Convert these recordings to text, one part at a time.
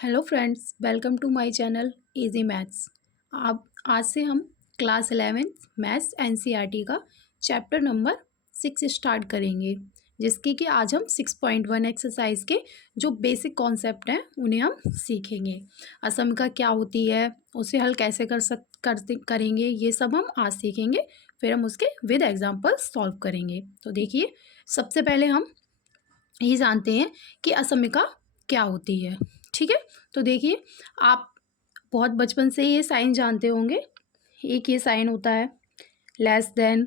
Hello friends, welcome to my channel easy maths. आप आज से हम क्लास 11 मैथ्स एनसीईआरटी का चैप्टर नंबर 6 स्टार्ट करेंगे, जिसकी कि आज हम 6.1 एक्सरसाइज के जो बेसिक कॉन्सेप्ट हैं उन्हें हम सीखेंगे। असमिका क्या होती है, उसे हल कैसे करेंगे, ये सब हम आज सीखेंगे। फिर हम उसके विद एग्जाम्पल सॉल्व करेंगे। तो देखिए, सबसे पहले हम ये जानते हैं कि असमिका क्या होती है। ठीक है, तो देखिए, आप बहुत बचपन से ये साइन जानते होंगे। एक ये साइन होता है less than,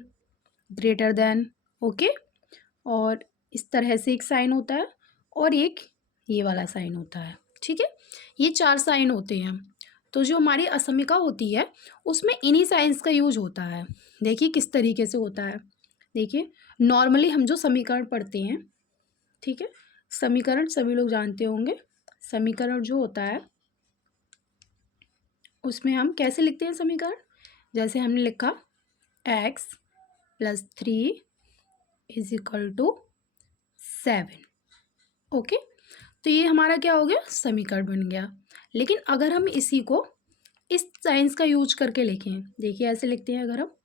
greater than, okay. और इस तरह से एक साइन होता है और एक ये वाला साइन होता है। ठीक है, ये 4 साइन होते हैं। तो जो हमारी असमिका होती है उसमें इन्हीं साइंस का यूज होता है। देखिए किस तरीके से होता है। देखिए, नॉर्मली हम जो समीकरण पढ़ते हैं, ठीक है, समीकरण सभी लोग जानते होंगे। समीकरण जो होता है उसमें हम कैसे लिखते हैं समीकरण। जैसे हमने लिखा x+3 is equal to 7। Okay, तो ये हमारा क्या हो गया, समीकरण बन गया। लेकिन अगर हम इसी को इस साइंस का यूज करके लिखें, देखिए ऐसे लिखते हैं। अगर हम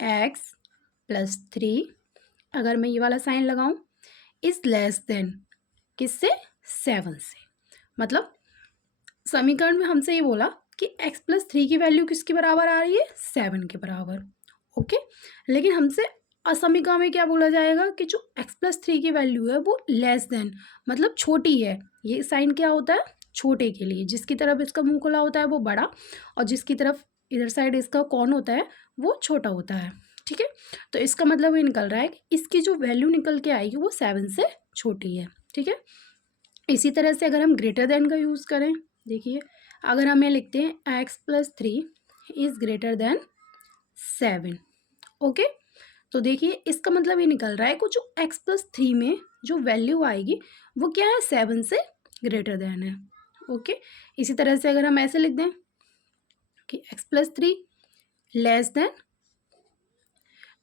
x+3, अगर मैं ये वाला साइन लगाऊं, इज लेस देन किससे, 7 से। मतलब समीकरण में हमसे ये बोला कि x+3 की वैल्यू किसके बराबर आ रही है, 7 के बराबर। ओके, लेकिन हमसे असमिका में क्या बोला जाएगा कि जो x+3 की वैल्यू है वो लेस देन, मतलब छोटी है। ये साइन क्या होता है, छोटे के लिए। जिसकी तरफ इसका मुंह खुला होता है वो बड़ा, और जिसकी तरफ इधर साइड इसका कौन होता है वो छोटा होता है। ठीक है, तो इसका मतलब ये निकल रहा है कि इसकी जो वैल्यू निकल के आएगी वो 7 से छोटी है। ठीक है, इसी तरह से अगर हम ग्रेटर देन का यूज़ करें, देखिए अगर हम ये लिखते हैं x+3 is greater than 7। Okay, तो देखिए इसका मतलब ये निकल रहा है कि जो x+3 में जो वैल्यू आएगी वो क्या है, 7 से ग्रेटर देन है। ओके, इसी तरह से अगर हम ऐसे लिख दें कि x+3 लेस देन,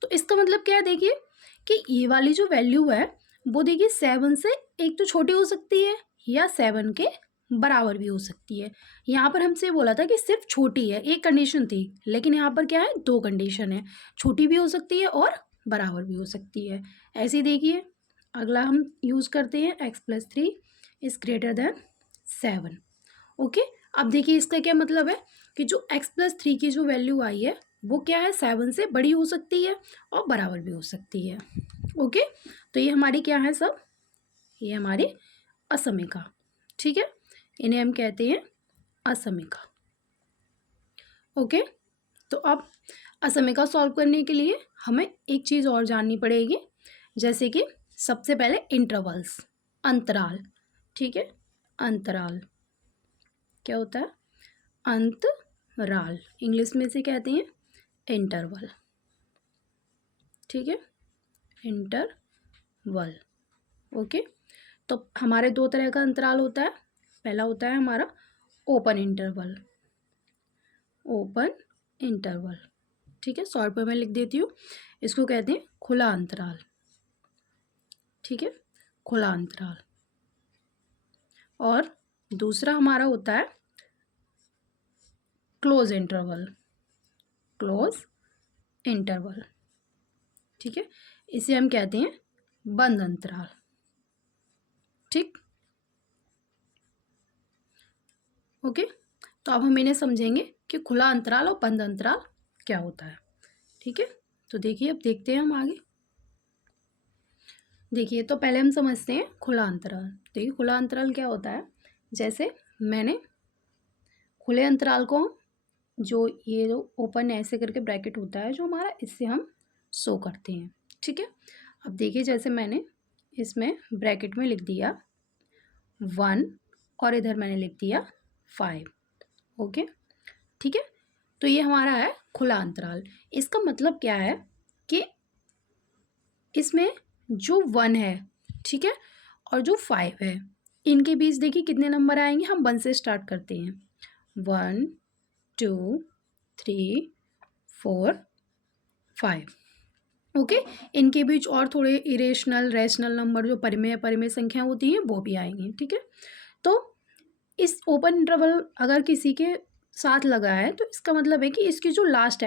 तो इसका मतलब क्या है, देखिए कि ये वाली जो वैल्यू है वो देखिए 7 से एक तो छोटी हो सकती है या 7 के बराबर भी हो सकती है। यहाँ पर हमसे बोला था कि सिर्फ छोटी है, एक कंडीशन थी, लेकिन यहाँ पर क्या है, 2 कंडीशन है। छोटी भी हो सकती है और बराबर भी हो सकती है। ऐसे ही देखिए अगला हम यूज़ करते हैं x+3 is greater than 7। Okay, अब देखिए इसका क्या मतलब है कि जो x+3 की जो वैल्यू आई है वो क्या है, 7 से बड़ी हो सकती है और बराबर भी हो सकती है। ओके, तो ये हमारी क्या है सब, ये हमारी असमिका। ठीक है, इन्हें हम कहते हैं असमिका। ओके, तो अब असमिका सॉल्व करने के लिए हमें एक चीज़ और जाननी पड़ेगी, जैसे कि सबसे पहले इंटरवल्स, अंतराल। ठीक है, अंतराल क्या होता है, अंतराल, इंग्लिश में से कहते हैं इंटरवल। ठीक है, इंटरवल। ओके, तो हमारे 2 तरह का अंतराल होता है। पहला होता है हमारा ओपन इंटरवल, ओपन इंटरवल। ठीक है, शॉर्ट में मैं लिख देती हूँ, इसको कहते हैं खुला अंतराल। ठीक है, खुला अंतराल। और दूसरा हमारा होता है क्लोज इंटरवल, क्लोज इंटरवल। ठीक है, इसे हम कहते हैं बंद अंतराल। ठीक, ओके, तो अब हम इन्हें समझेंगे कि खुला अंतराल और बंद अंतराल क्या होता है। ठीक है, तो देखिए अब देखते हैं हम आगे। देखिए, तो पहले हम समझते हैं खुला अंतराल। देखिए खुला अंतराल क्या होता है, जैसे मैंने खुले अंतराल को, जो ये जो ओपन ऐसे करके ब्रैकेट होता है जो हमारा, इससे हम शो करते हैं। ठीक है, अब देखिए जैसे मैंने इसमें ब्रैकेट में लिख दिया 1 और इधर मैंने लिख दिया 5। ओके, ठीक है, तो ये हमारा है खुला अंतराल। इसका मतलब क्या है कि इसमें जो 1 है, ठीक है, और जो 5 है, इनके बीच देखिए कितने नंबर आएंगे। हम 1 से स्टार्ट करते हैं, 1 2 3 4 5। ओके, इनके बीच और थोड़े इरेशनल रैशनल नंबर, जो परिमेय अपरिमेय संख्या होती हैं, वो भी आएंगी। ठीक है, तो इस ओपन इंटरवल अगर किसी के साथ लगा है तो इसका मतलब है कि इसकी जो लास्ट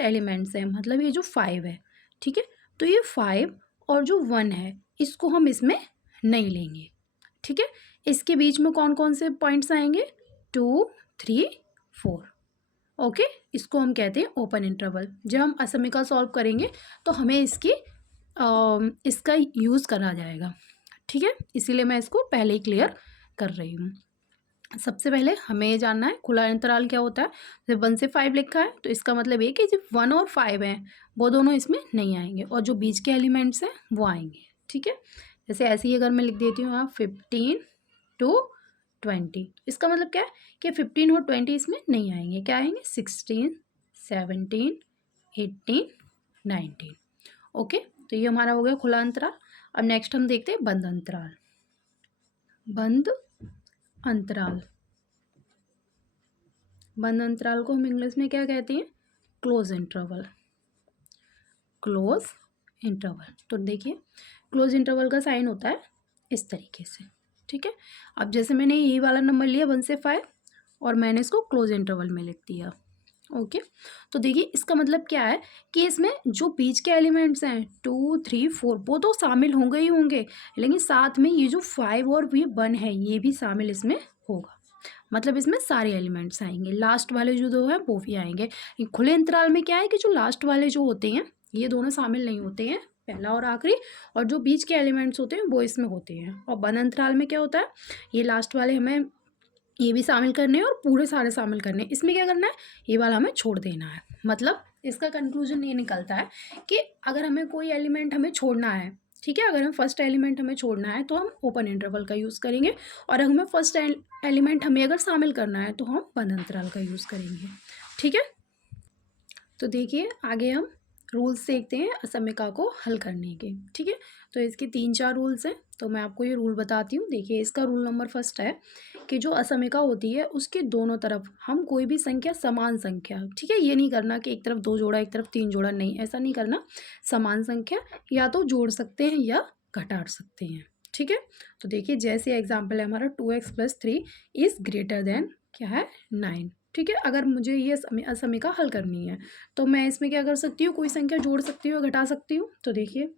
एलिमेंट्स हैं, मतलब ये जो 5 है, ठीक है, तो ये 5 और जो 1 है इसको हम इसमें नहीं लेंगे, ठीक है। इसके बीच में कौन कौन से पॉइंट्स आएंगे, 2, 3, 4, ओके। इसको हम कहते हैं ओपन इंटरवल। जब हम असमिका सॉल्व करेंगे तो हमें इसका यूज़ करा जाएगा, ठीक है, इसीलिए मैं इसको पहले ही क्लियर कर रही हूँ। सबसे पहले हमें ये जानना है खुला अंतराल क्या होता है। जब 1 से 5 लिखा है तो इसका मतलब ये कि जब 1 और 5 हैं वो दोनों इसमें नहीं आएंगे और जो बीच के एलिमेंट्स हैं वो आएंगे, ठीक है। जैसे ऐसे ही अगर मैं लिख देती हूँ यहाँ 15 to 20, इसका मतलब क्या है कि 15 और 20 इसमें नहीं आएंगे, क्या आएंगे 16, 17, 18, 19, ओके। तो ये हमारा हो गया खुला अंतराल। अब नेक्स्ट हम देखते हैं बंद अंतराल। बंद अंतराल, बंद अंतराल को हम इंग्लिश में क्या कहते हैं, क्लोज इंटरवल। क्लोज इंटरवल, तो देखिए क्लोज इंटरवल का साइन होता है इस तरीके से, ठीक है। अब जैसे मैंने ये वाला नंबर लिया 1 से 5 और मैंने इसको क्लोज इंटरवल में लिख दिया, ओके। तो देखिए इसका मतलब क्या है कि इसमें जो बीच के एलिमेंट्स हैं 2, 3, 4 वो तो शामिल होंगे ही होंगे, लेकिन साथ में ये जो 5 और ये 1 है ये भी शामिल इसमें होगा, मतलब इसमें सारे एलिमेंट्स आएंगे। लास्ट वाले जो दो हैं वो भी आएंगे। खुले अंतराल में क्या है कि जो लास्ट वाले जो होते हैं ये दोनों शामिल नहीं होते हैं, पहला और आखिरी, और जो बीच के एलिमेंट्स होते हैं वो इसमें होते हैं। और बंद अंतराल में क्या होता है, ये लास्ट वाले हमें ये भी शामिल करने हैं और पूरे सारे शामिल करने हैं। इसमें क्या करना है, ये वाला हमें छोड़ देना है। मतलब इसका कंक्लूजन ये निकलता है कि अगर हमें कोई एलिमेंट हमें छोड़ना है, ठीक है, अगर हम फर्स्ट एलिमेंट हमें छोड़ना है तो हम ओपन इंटरवल का यूज़ करेंगे, और अगर हमें फर्स्ट एलिमेंट हमें अगर शामिल करना है तो हम बंद अंतराल का यूज़ करेंगे, ठीक है। तो देखिए आगे हम रूल्स देखते हैं असमिका को हल करने के, ठीक है। तो इसके 3-4 रूल्स हैं, तो मैं आपको ये रूल बताती हूँ। देखिए इसका रूल नंबर फर्स्ट है कि जो असमिका होती है उसके दोनों तरफ हम कोई भी संख्या समान संख्या, ठीक है, ये नहीं करना कि एक तरफ 2 जोड़ा एक तरफ 3 जोड़ा, नहीं, ऐसा नहीं करना। समान संख्या या तो जोड़ सकते हैं या घटा सकते हैं, ठीक है। तो देखिए जैसे एग्जाम्पल है हमारा 2x + 3 इज़ ग्रेटर देन क्या है 9, ठीक है। अगर मुझे ये असमिका हल करनी है तो मैं इसमें क्या कर सकती हूँ, कोई संख्या जोड़ सकती हूँ, घटा सकती हूँ। तो देखिए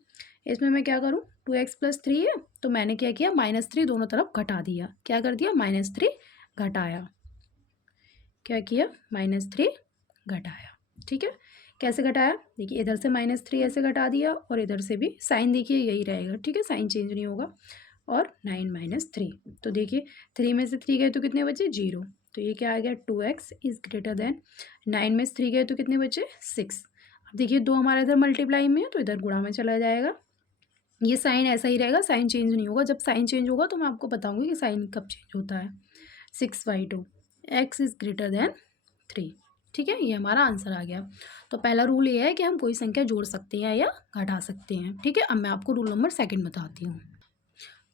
इसमें मैं क्या करूँ, 2x + 3 है तो मैंने क्या किया, -3 दोनों तरफ घटा दिया। क्या कर दिया, -3 घटाया, क्या किया, -3 घटाया, ठीक है। कैसे घटाया, देखिए इधर से -3 ऐसे घटा दिया और इधर से भी साइन देखिए यही रहेगा, ठीक है, साइन चेंज नहीं होगा। और 9 - 3, तो देखिए 3 में से 3 गए तो कितने बचे, 0। तो ये क्या आ गया, 2x इज़ ग्रेटर देन 9 में से 3 गए तो कितने बचे, 6। अब देखिए 2 हमारा इधर मल्टीप्लाई में है तो इधर गुणा में चला जाएगा। ये साइन ऐसा ही रहेगा, साइन चेंज नहीं होगा। जब साइन चेंज होगा तो मैं आपको बताऊंगी कि साइन कब चेंज होता है। 6/2 x इज़ ग्रेटर देन 3, ठीक है, ये हमारा आंसर आ गया। तो पहला रूल ये है कि हम कोई संख्या जोड़ सकते हैं या घटा सकते हैं, ठीक है। अब मैं आपको रूल नंबर सेकंड बताती हूँ।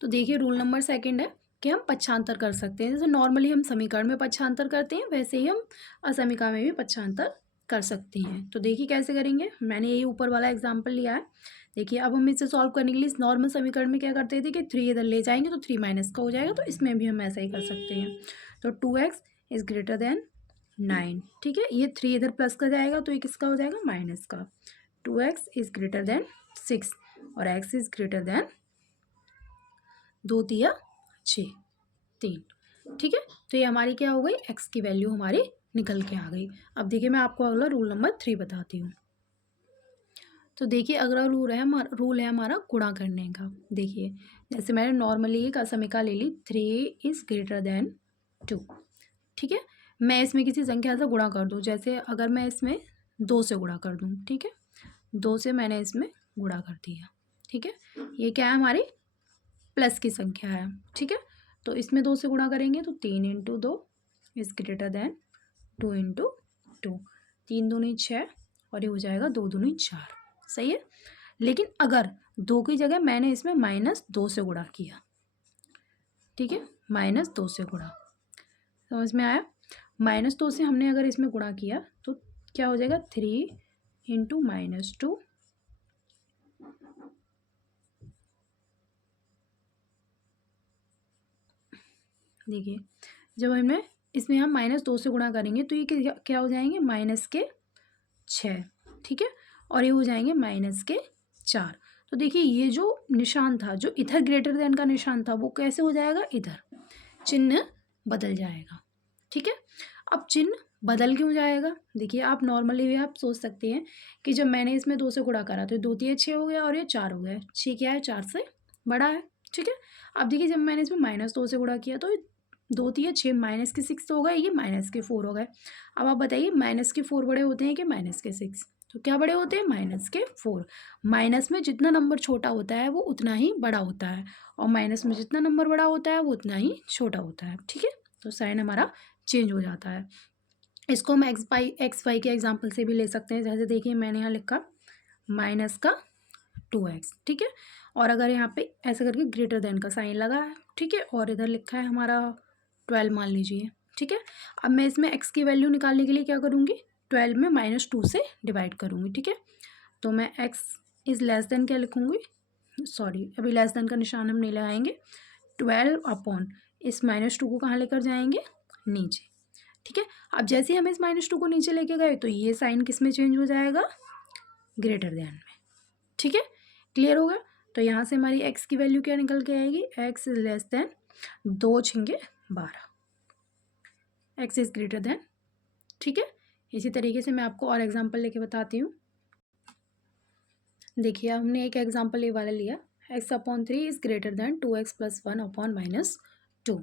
तो देखिए रूल नंबर सेकंड है कि हम पक्षांतर कर सकते हैं। जैसे नॉर्मली हम समीकरण में पक्षांतर करते हैं वैसे ही हम असमिका में भी पक्षांतर कर सकते हैं। तो देखिए कैसे करेंगे, मैंने यही ऊपर वाला एग्जाम्पल लिया है। देखिए अब हम इसे सॉल्व करने के लिए इस नॉर्मल समीकरण में क्या करते थे कि 3 इधर ले जाएंगे तो 3 माइनस का हो जाएगा, तो इसमें भी हम ऐसा ही कर सकते हैं। तो 2x इज़ ग्रेटर देन 9, ठीक है, ये 3 इधर प्लस का जाएगा तो ये किसका हो जाएगा, माइनस का। 2x इज़ ग्रेटर देन 6 और x इज़ ग्रेटर देन 2 तिया 6, 3, ठीक है। तो ये हमारी क्या हो गई, x की वैल्यू हमारी निकल के आ गई। अब देखिए मैं आपको अगला रूल नंबर 3 बताती हूँ। तो देखिए अगला रूल है हमारा गुणा करने का। देखिए जैसे मैंने नॉर्मली एक असमिका ले ली, 3 इज़ ग्रेटर देन 2, ठीक है। मैं इसमें किसी संख्या से गुणा कर दूँ, जैसे अगर मैं इसमें 2 से गुणा कर दूँ, ठीक है, 2 से मैंने इसमें गुणा कर दिया, ठीक है। ये क्या है, हमारी प्लस की संख्या है, ठीक है। तो इसमें 2 से गुणा करेंगे तो 3 × 2 इज़ ग्रेटर देन 2 × 2, 3 दूनी 6 और ये हो जाएगा 2 दूनी 4, सही है। लेकिन अगर 2 की जगह मैंने इसमें -2 से गुणा किया, ठीक है, -2 से गुणा, समझ में आया। -2 से हमने अगर इसमें गुणा किया तो क्या हो जाएगा, 3 × -2 , देखिए जब हमें इसमें हम -2 से गुणा करेंगे तो ये क्या क्या हो जाएंगे, -6, ठीक है, और ये हो जाएंगे -4। तो देखिए ये जो निशान था, जो इधर ग्रेटर देन का निशान था, वो कैसे हो जाएगा, इधर चिन्ह बदल जाएगा, ठीक है। अब चिन्ह बदल क्यों जाएगा, देखिए आप नॉर्मली भी आप सोच सकते हैं कि जब मैंने इसमें 2 से गुणा करा तो 2 तिये 6 हो गया और ये 4 हो गया। 6 क्या है, 4 से बड़ा है, ठीक है। अब देखिए जब मैंने इसमें -2 से गुणा किया तो 2 तिये 6, -6 तो हो गए, ये -4 हो गए। अब आप बताइए -4 बड़े होते हैं कि -6? तो क्या बड़े होते हैं, -4। माइनस में जितना नंबर छोटा होता है वो उतना ही बड़ा होता है, और माइनस में जितना नंबर बड़ा होता है वो उतना ही छोटा होता है, ठीक है। तो साइन हमारा चेंज हो जाता है। इसको हम एक्स वाई के एग्जाम्पल से भी ले सकते हैं। जैसे देखिए मैंने यहाँ लिखा -2x, ठीक है, और अगर यहाँ पे ऐसा करके ग्रेटर देन का साइन लगा है, ठीक है, और इधर लिखा है हमारा 12 मान लीजिए, ठीक है। अब मैं इसमें x की वैल्यू निकालने के लिए क्या करूँगी, 12 में -2 से डिवाइड करूँगी, ठीक है। तो मैं x इज़ लेस देन क्या लिखूँगी, सॉरी अभी लेस देन का निशान हम नहीं लगाएंगे, 12 अपॉन इस -2 को कहाँ लेकर जाएंगे, नीचे, ठीक है। अब जैसे ही हम इस -2 को नीचे लेके गए तो ये साइन किस में चेंज हो जाएगा, ग्रेटर देन में, ठीक है। क्लियर हो गया। तो यहाँ से हमारी x की वैल्यू क्या निकल के आएगी, x is less than 2 × 12, x is greater than, ठीक है। इसी तरीके से मैं आपको और एग्जांपल लेके बताती हूँ। देखिए हमने एक एग्जांपल ये वाला लिया, x/3 is greater than 2x + 1/- 2,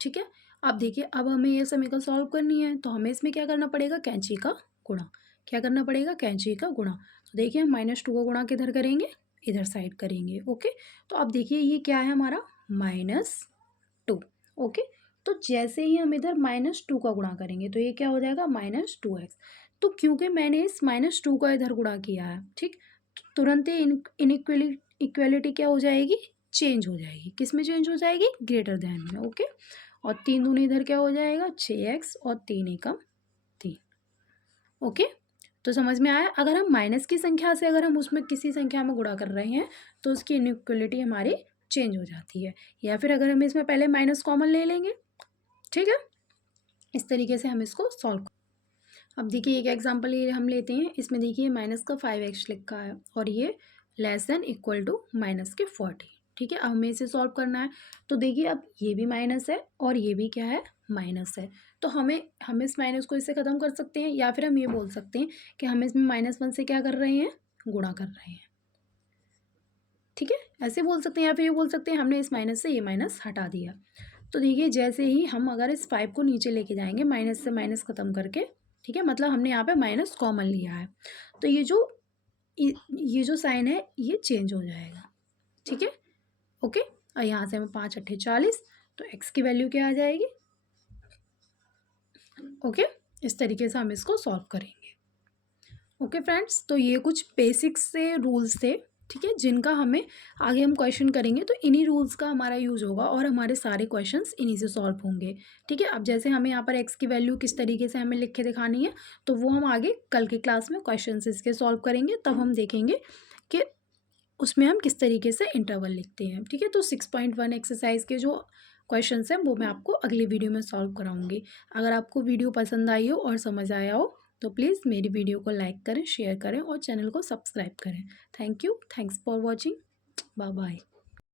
ठीक है। अब देखिए अब हमें ये समीकरण सॉल्व करनी है तो हमें इसमें क्या करना पड़ेगा, कैंची का गुणा। क्या करना पड़ेगा, कैंची का गुणा। तो देखिए हम -2 का गुणा किधर करेंगे, इधर साइड करेंगे, ओके। तो अब देखिए ये क्या है हमारा, -2, ओके। तो जैसे ही हम इधर -2 का गुणा करेंगे तो ये क्या हो जाएगा, -2x। तो क्योंकि मैंने इस -2 का इधर गुणा किया है, ठीक, तो तुरंत ही इक्वेलिटी क्या हो जाएगी, चेंज हो जाएगी। किस में चेंज हो जाएगी, ग्रेटर देन में, ओके। और 3 दूनी इधर क्या हो जाएगा, 6x, और 3 एकम 3, ओके। तो समझ में आया। अगर हम माइनस की संख्या से अगर हम उसमें किसी संख्या में गुणा कर रहे हैं तो उसकी इनइक्वलिटी हमारी चेंज हो जाती है, या फिर अगर हम इसमें पहले माइनस कॉमन ले लेंगे, ठीक है। इस तरीके से हम इसको सॉल्व। अब देखिए एक एग्जांपल ये हम लेते हैं, इसमें देखिए -5x लिखा है और ये लेस देन इक्वल टू -40, ठीक है। अब हमें इसे सॉल्व करना है। तो देखिए अब ये भी माइनस है और ये भी क्या है, माइनस है। तो हम इस माइनस को इससे ख़त्म कर सकते हैं, या फिर हम ये बोल सकते हैं कि हम इसमें -1 से क्या कर रहे हैं, गुणा कर रहे हैं, ठीक है। ऐसे बोल सकते हैं, या फिर ये बोल सकते हैं हमने इस माइनस से ये माइनस हटा दिया। तो देखिए जैसे ही हम अगर इस 5 को नीचे लेके जाएंगे, माइनस से माइनस ख़त्म करके, ठीक है, मतलब हमने यहाँ पे माइनस कॉमन लिया है, तो ये जो साइन है ये चेंज हो जाएगा, ठीक है, ओके। और यहाँ से हमें 5 × 8 = 40, तो x की वैल्यू क्या आ जाएगी, ओके। इस तरीके से हम इसको सॉल्व करेंगे, ओके फ्रेंड्स। तो ये कुछ बेसिक्स से रूल्स थे, ठीक है, जिनका हमें आगे हम क्वेश्चन करेंगे तो इन्हीं रूल्स का हमारा यूज़ होगा और हमारे सारे क्वेश्चंस इन्हीं से सॉल्व होंगे, ठीक है। अब जैसे हमें यहाँ पर x की वैल्यू किस तरीके से हमें लिख के दिखानी है, तो वो हम आगे कल की क्लास में क्वेश्चंस इसके सॉल्व करेंगे, तब हम देखेंगे कि उसमें हम किस तरीके से इंटरवल लिखते हैं, ठीक है। तो 6.1 एक्सरसाइज के जो क्वेश्चंस हैं वो मैं आपको अगली वीडियो में सॉल्व कराऊंगी। अगर आपको वीडियो पसंद आई हो और समझ आया हो तो प्लीज़ मेरी वीडियो को लाइक करें, शेयर करें और चैनल को सब्सक्राइब करें। Thank you, thanks for watching, bye bye.